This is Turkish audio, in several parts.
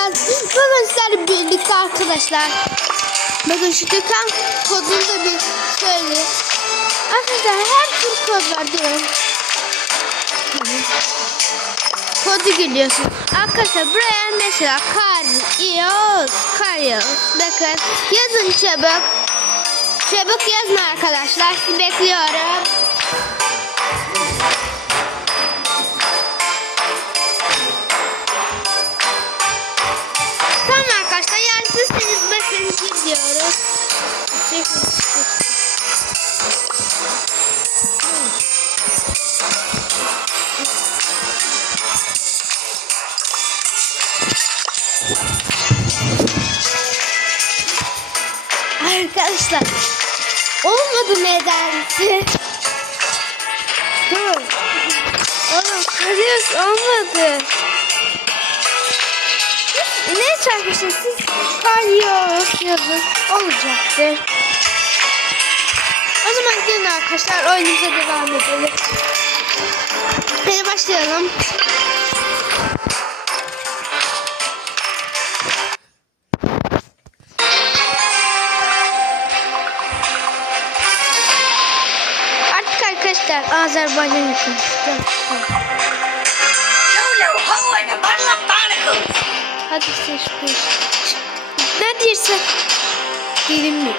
yapacağız. Bugün sizlerle birlikte arkadaşlar. Bakın şu dükkan kodunu da bir söyleyeyim. Arkadaşlar her tür kod var diyorum. Kodu giriyorsun. Arkadaşlar buraya mesela Karyos. Bakın yazın çabuk. Çabuk yazın arkadaşlar. Sizi bekliyorum. Tamam arkadaşlar, yani sizseniz bakın gidiyoruz. Arkadaşlar olmadı nedense. Dur. Oğlum Karyos olmadı. Ne çarpışın siz Karyos yazın olacaktır. O zaman gelin arkadaşlar oyunumuza devam edelim. Hadi başlayalım. Artık arkadaşlar Azerbaycan'ı konuşacağım. Hadi seç. Ne diyorsun? Dedim mi?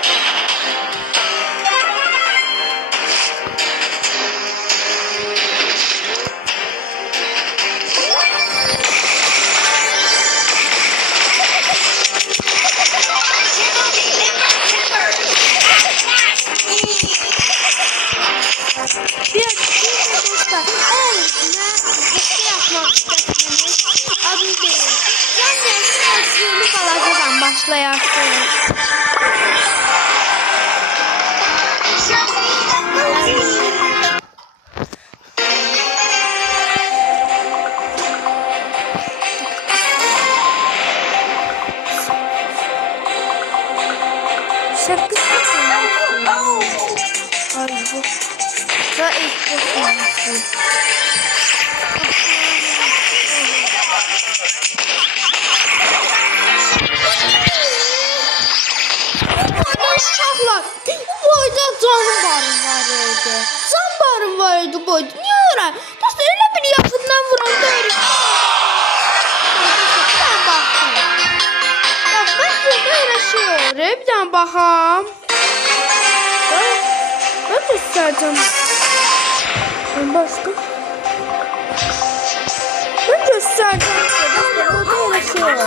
Başlayalım. Zambarım vardı bu boyda. Niye öyle? Nasıl öyle bir yakından vuran böyle? Ben bakayım. Bak ben böyle şey olur. Bir tane bakayım. Ben göstereceğim. Ben başka. Ben göstereceğim. Böyle şey var.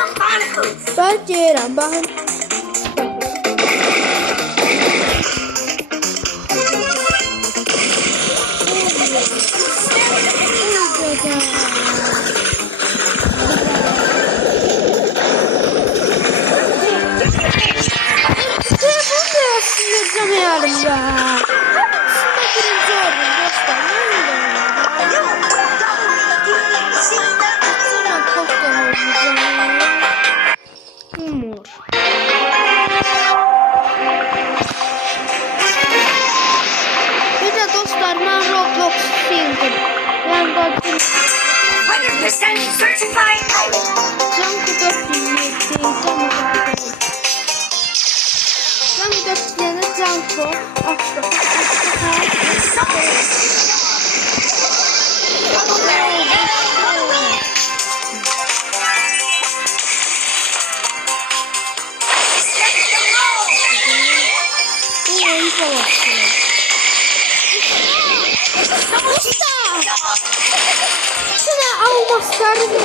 Ben diyelim. Bakın. Sinirleniyorum ya. Birinci oldum dostlar. Zaman kostan oynayacağım. Humor. Bir de dostlar ben Roblox sildim. Ben bakayım. 100% certified. Can kudak dinleyeceğim. Can kudak dinleyeceğim. Can kudak. Şuna almak isterim ya.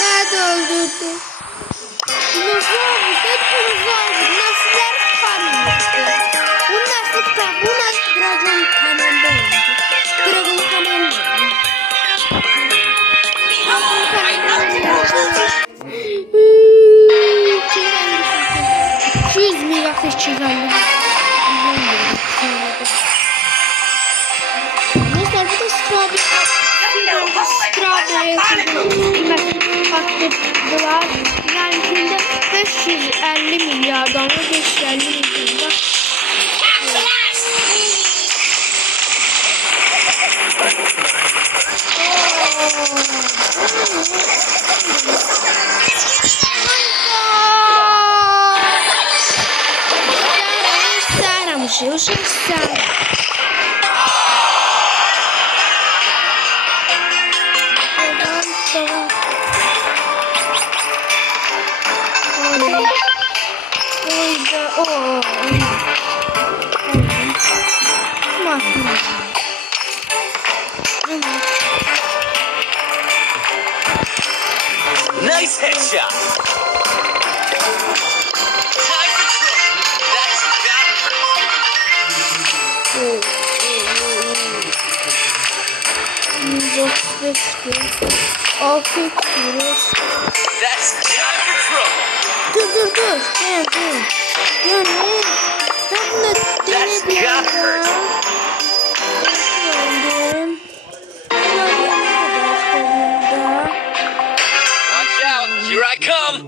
Nerede öldürdü? Dinozor nesiller kalmıştı. Bu Dragon kanalında oldu. Dragon kanalında oldu. 200 milyon seçeceğim. Mesela bu da strawberry patladılar. Yani günde 500 550 milyardan mı 550 milyonda. Saramışım, sen. Nice headshot. Time for trouble. That's That's time for trouble. Dur. Yani ben bunu That's got hurt. Watch out. Here I come.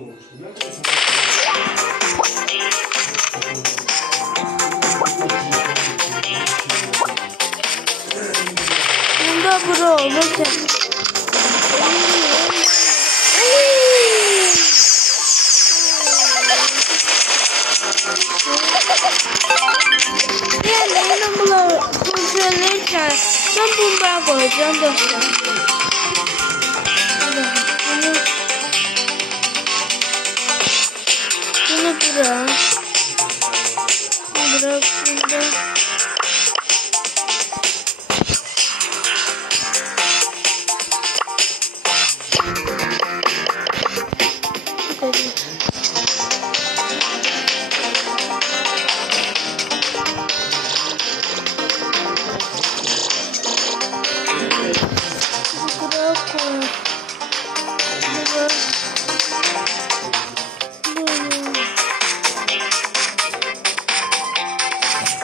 Bunda bro bakın. Yani bunu kontrollerken ben bunu koyacağım dostlar. Bunu bırak. Bırak bunu.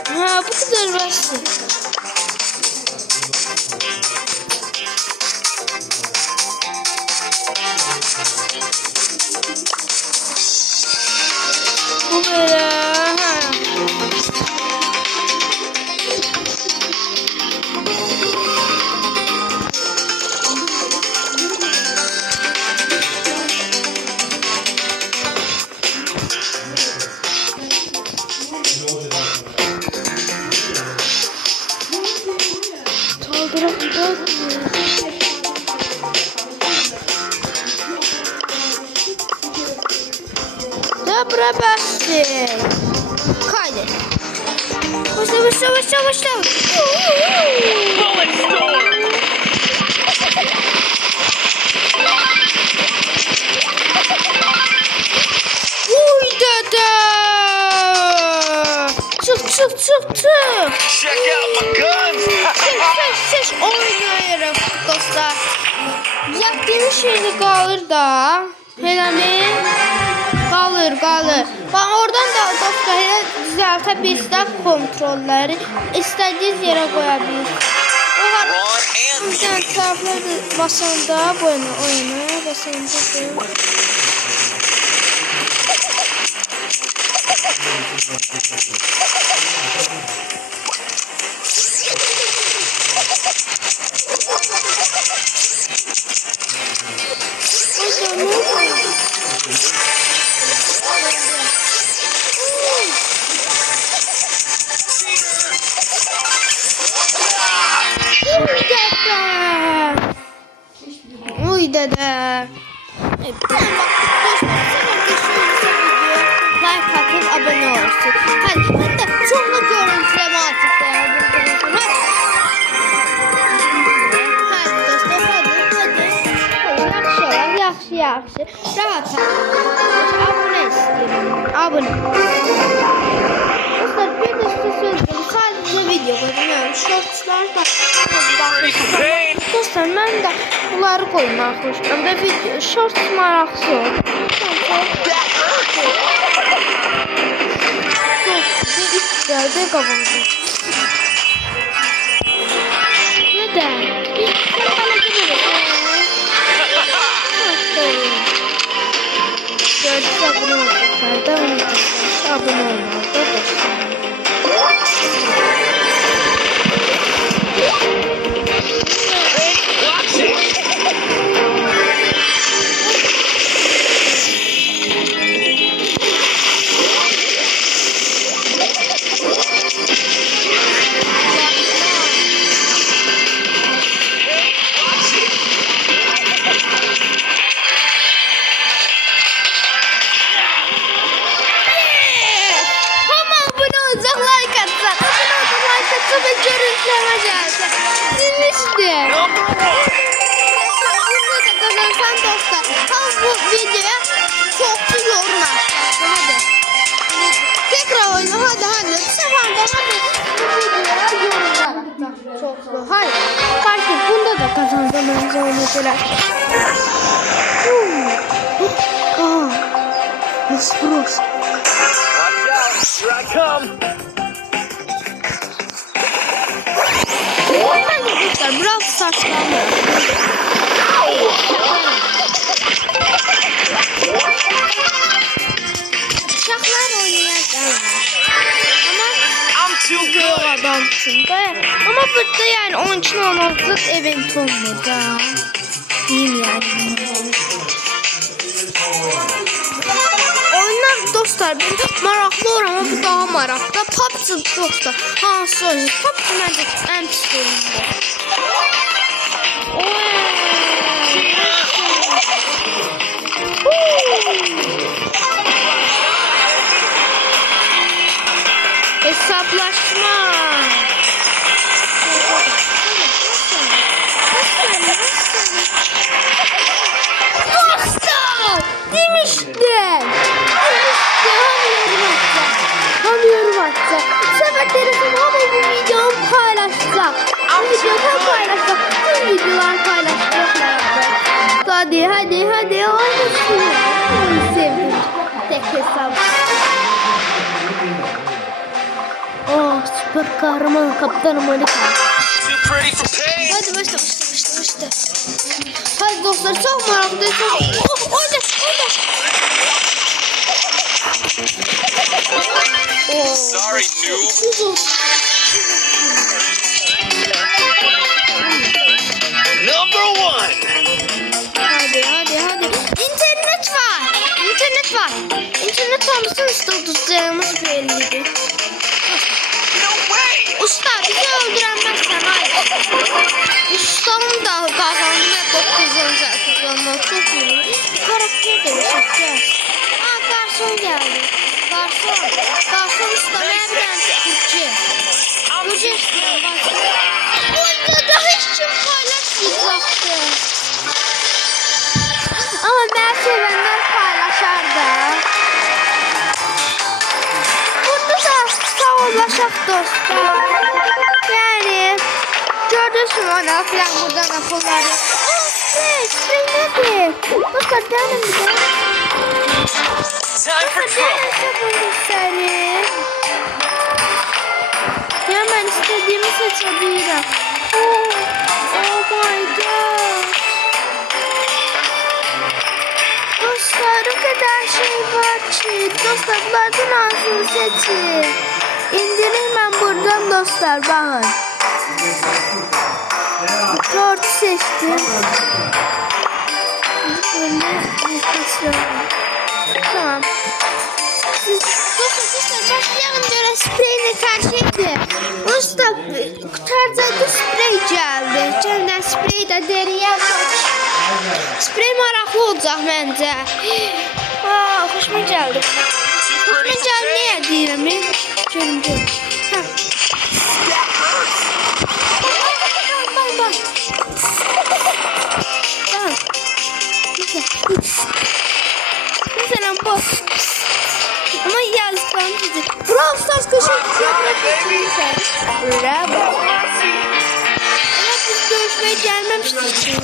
Ha bu kadar basit. Bu böyle ha. Dobra bastı. Kaydet. Başla. Bullet storm. Uy dede. Çık. Check out my guns. Seç oynayarım dostlar. Yaptığınız şeyde kalır da. Hele mi? Qalır. Bax oradan da dostlar elə düzəltə kontrolləri istədiyiniz yerə qoya bilirsiniz. O var. Sən tərəfləri basanda bu oyuna basanda Uy dede. Like atıp abone olsun. Hadi ben de çoğunu görüntüleme artık da yardım. Hadi dostlar hadi. Yaxşı. Rahat abone istiyorum. Abone. Dostlar bir de size söyleyeyim. Sadece video koyuyorum. Shortslar da dostlar ben de bunları koymak istiyorum. Da video shorts maraqlısı olur. Nerede kapandı? Neden? Gördük abone olacaklar da. olmayı unutmayın. Abone olmayı da Watch it. Ama abone olacak, like atacak. Abone olacak, like atacak ve görüntüleme gelecek. Demiştim. Number 1. Bunu da kazansan dostlar. Tam bu videoya çoklu yorum atacaksın. Hadi. Tekrar oyna. Hadi. Bu sefer de hadi. Bu videoya yorumlar atacaksın. Çoklu. Hayır. Fark et. Bunda da kazandım önce oyuncular. Nasıl burası? Watch out. Here I come. Arkadaşlar biraz saçmalama. Uşaklar oynayacağım. Ama I'm too güzel good. adamsın da. Ama burada yani onun için olmazlık event olmadı. Diyeyim yani. Oyunlar dostlar maraqlı olur ama bu daha maraqlı. PUBG dostlar. Hansı oyun? PUBG məncə ən pis oyundur. Hesaplaşma. Dostlar! Demiştim. Hem yorum atacak. Sefer telefonu ama bu videomu paylaşacak. Bu videomu hem paylaşacak. Tüm videoları paylaşacaklar. Hadi. Oynasın. Onu sevdim. Tek hesap. Oh, süper kahraman Kaptan Amerika. Too pretty for pain. Hadi başla. Hadi dostlar çok meraklı. Orada. Oh. Sorry, noob. Number 1. Hadi. İnternet var. İnternet olmasa usta tutacağımız bellidir. No way. Usta bizi öldüremezsen hayır. Ustamın da kazandı ve 9. kazanma çok iyi. Karakter de çekeceğiz. Garson geldi. Garson usta nereden Türkçe? Türkçe oyunda da hiç kim paylaşmayacaktı. Ama ben sevenler paylaşar da. Burada da sağollaşak dostlar. Yani gördünüz mü ona falan buradan apolları. Sprey nedir? Dostlar denem bir de. Time for trouble. Seni. Hemen istediğimi seçebilirim. Oh my god. Dostlar o kadar şey var ki. Dostlar bunlardan ağzını seçin. İndireyim ben buradan dostlar bakın. Dört seçtim. Tamam. Dostlar başlayalım göre spreyini tercih etti. Usta kurtarıcı sprey geldi. Cennet sprey de deriye sprey maraqlı olacaq məncə. Xoşuma gəldi. Xoşuma gəldi niyə deyirəm? Görüm. Bak. Mesela bu. Ama yazdım sizi. Brawl Stars köşesi. Bravo. Evet biz görüşmeye gelmemiştik.